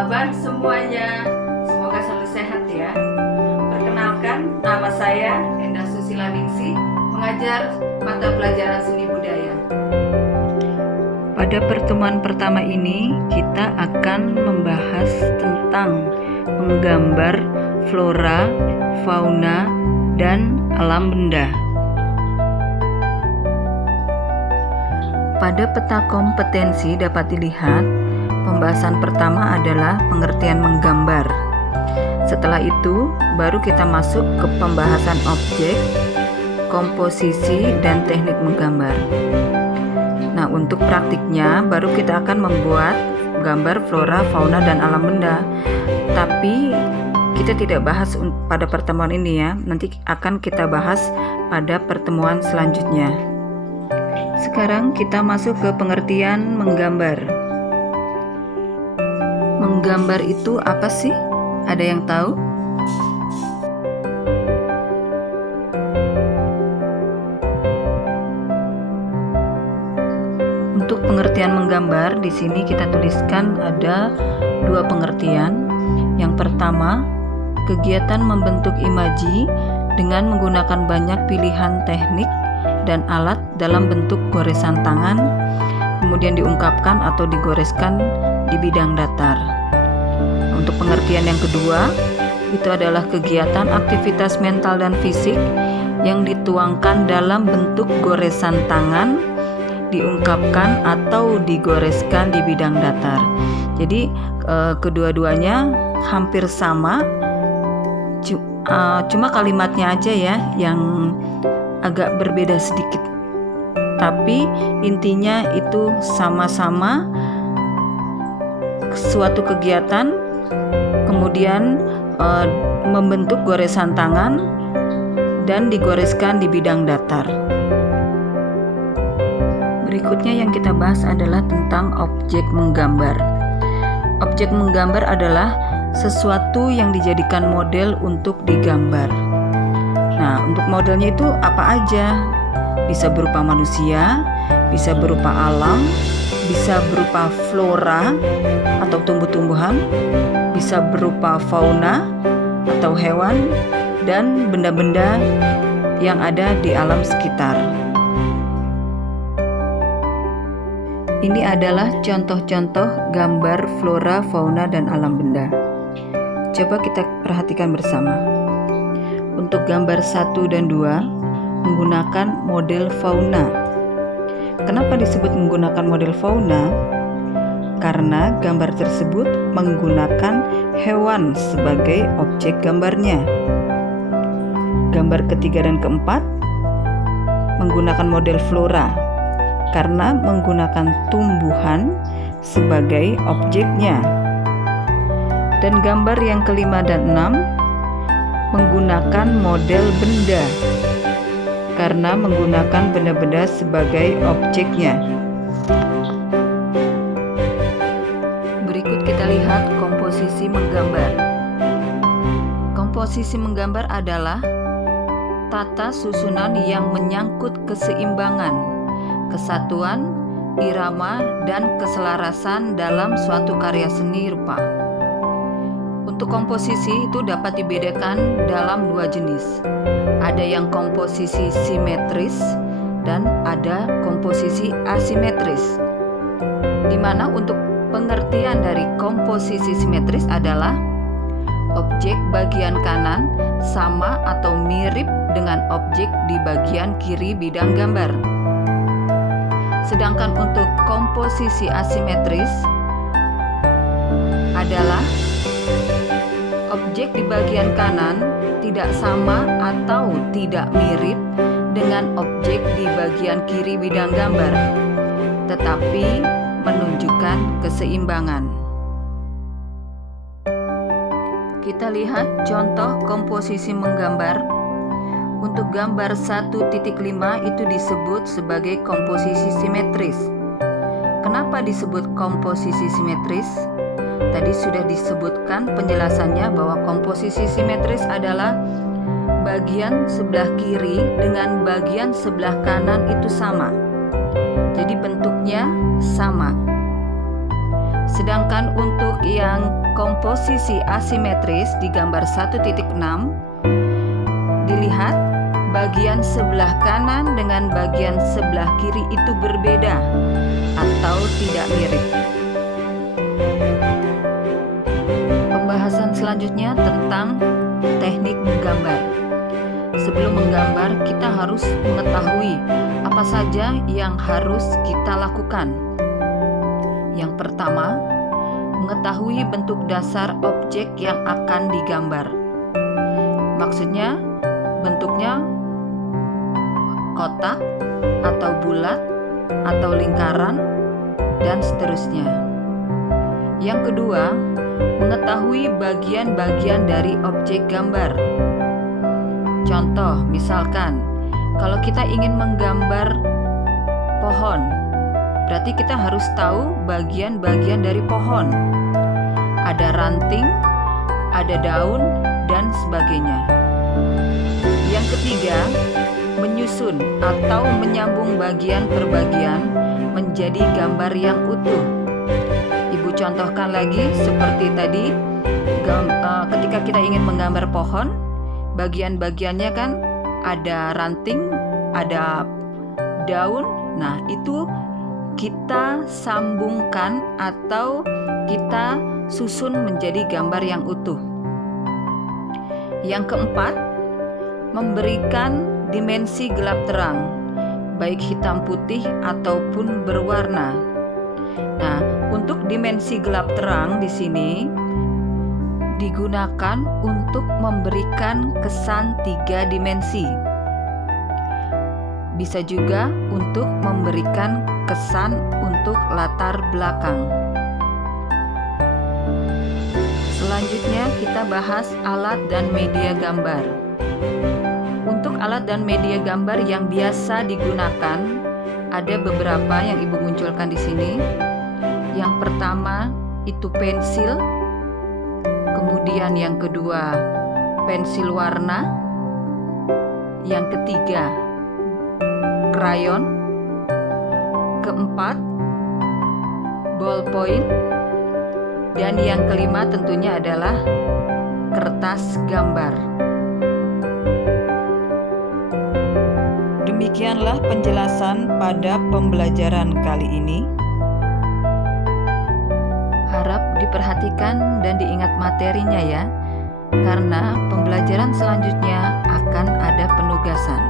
kabar semuanya? Semoga selalu sehat ya. Perkenalkan, nama saya Endah Susila Ningsih, mengajar mata pelajaran seni budaya. Pada pertemuan pertama ini, kita akan membahas tentang menggambar flora, fauna, dan alam benda. Pada peta kompetensi dapat dilihat, pembahasan pertama adalah pengertian menggambar. Setelah itu, baru kita masuk ke pembahasan objek, komposisi, dan teknik menggambar. Nah, untuk praktiknya, baru kita akan membuat gambar flora, fauna, dan alam benda. Tapi, kita tidak bahas pada pertemuan ini ya. Nanti akan kita bahas pada pertemuan selanjutnya. Sekarang kita masuk ke pengertian menggambar. Menggambar itu apa sih? Ada yang tahu? Untuk pengertian menggambar, di sini kita tuliskan ada dua pengertian. Yang pertama, kegiatan membentuk imaji dengan menggunakan banyak pilihan teknik dan alat dalam bentuk goresan tangan, kemudian diungkapkan atau digoreskan di bidang datar. Untuk pengertian yang kedua, itu adalah kegiatan aktivitas mental dan fisik yang dituangkan dalam bentuk goresan tangan, diungkapkan atau digoreskan di bidang datar. Jadi kedua-duanya hampir sama, cuma kalimatnya aja ya yang agak berbeda sedikit. Tapi intinya itu sama-sama suatu kegiatan, kemudian membentuk goresan tangan dan digoreskan di bidang datar. Berikutnya yang kita bahas adalah tentang objek menggambar. Objek menggambar adalah sesuatu yang dijadikan model untuk digambar. Nah, untuk modelnya itu apa aja? Bisa berupa manusia, bisa berupa alam, bisa berupa flora atau tumbuh-tumbuhan, bisa berupa fauna atau hewan, dan benda-benda yang ada di alam sekitar. Ini adalah contoh-contoh gambar flora, fauna, dan alam benda. Coba kita perhatikan bersama. Untuk gambar 1 dan 2 menggunakan model fauna. Kenapa disebut menggunakan model fauna? Karena gambar tersebut menggunakan hewan sebagai objek gambarnya. Gambar ketiga dan keempat menggunakan model flora karena menggunakan tumbuhan sebagai objeknya. Dan gambar yang kelima dan 6 menggunakan model benda karena menggunakan benda-benda sebagai objeknya. Berikut kita lihat komposisi menggambar. Komposisi menggambar adalah tata susunan yang menyangkut keseimbangan, kesatuan, irama, dan keselarasan dalam suatu karya seni rupa. Untuk komposisi itu dapat dibedakan dalam dua jenis. Ada yang komposisi simetris dan ada komposisi asimetris. Di mana untuk pengertian dari komposisi simetris adalah objek bagian kanan sama atau mirip dengan objek di bagian kiri bidang gambar. Sedangkan untuk komposisi asimetris adalah objek di bagian kanan tidak sama atau tidak mirip dengan objek di bagian kiri bidang gambar, tetapi menunjukkan keseimbangan. Kita lihat contoh komposisi menggambar. Untuk gambar 1.5 itu disebut sebagai komposisi simetris. Kenapa disebut komposisi simetris? Tadi sudah disebutkan penjelasannya bahwa komposisi simetris adalah bagian sebelah kiri dengan bagian sebelah kanan itu sama. Jadi bentuknya sama. Sedangkan untuk yang komposisi asimetris di gambar 1.6, dilihat bagian sebelah kanan dengan bagian sebelah kiri itu berbeda atau tidak mirip. Pembahasan selanjutnya tentang teknik menggambar. Sebelum menggambar, kita harus mengetahui apa saja yang harus kita lakukan. Yang pertama, mengetahui bentuk dasar objek yang akan digambar. Maksudnya, bentuknya kotak atau bulat atau lingkaran dan seterusnya. Yang kedua, mengetahui bagian-bagian dari objek gambar. Contoh, misalkan kalau kita ingin menggambar pohon, berarti kita harus tahu bagian-bagian dari pohon. Ada ranting, ada daun, dan sebagainya. Yang ketiga, menyusun atau menyambung bagian per bagian menjadi gambar yang utuh. Ibu contohkan lagi seperti tadi, ketika kita ingin menggambar pohon, bagian-bagiannya kan ada ranting, ada daun. Nah, itu kita sambungkan atau kita susun menjadi gambar yang utuh. Yang keempat, memberikan dimensi gelap terang, baik hitam putih ataupun berwarna. Nah, untuk dimensi gelap terang di sini digunakan untuk memberikan kesan 3 dimensi. Bisa juga untuk memberikan kesan untuk latar belakang. Selanjutnya kita bahas alat dan media gambar. Untuk alat dan media gambar yang biasa digunakan, ada beberapa yang Ibu munculkan di sini. Yang pertama itu pensil, kemudian yang kedua pensil warna, yang ketiga krayon, keempat ballpoint, dan yang kelima tentunya adalah kertas gambar. Demikianlah penjelasan pada pembelajaran kali ini. Harap diperhatikan dan diingat materinya ya, karena pembelajaran selanjutnya akan ada penugasan.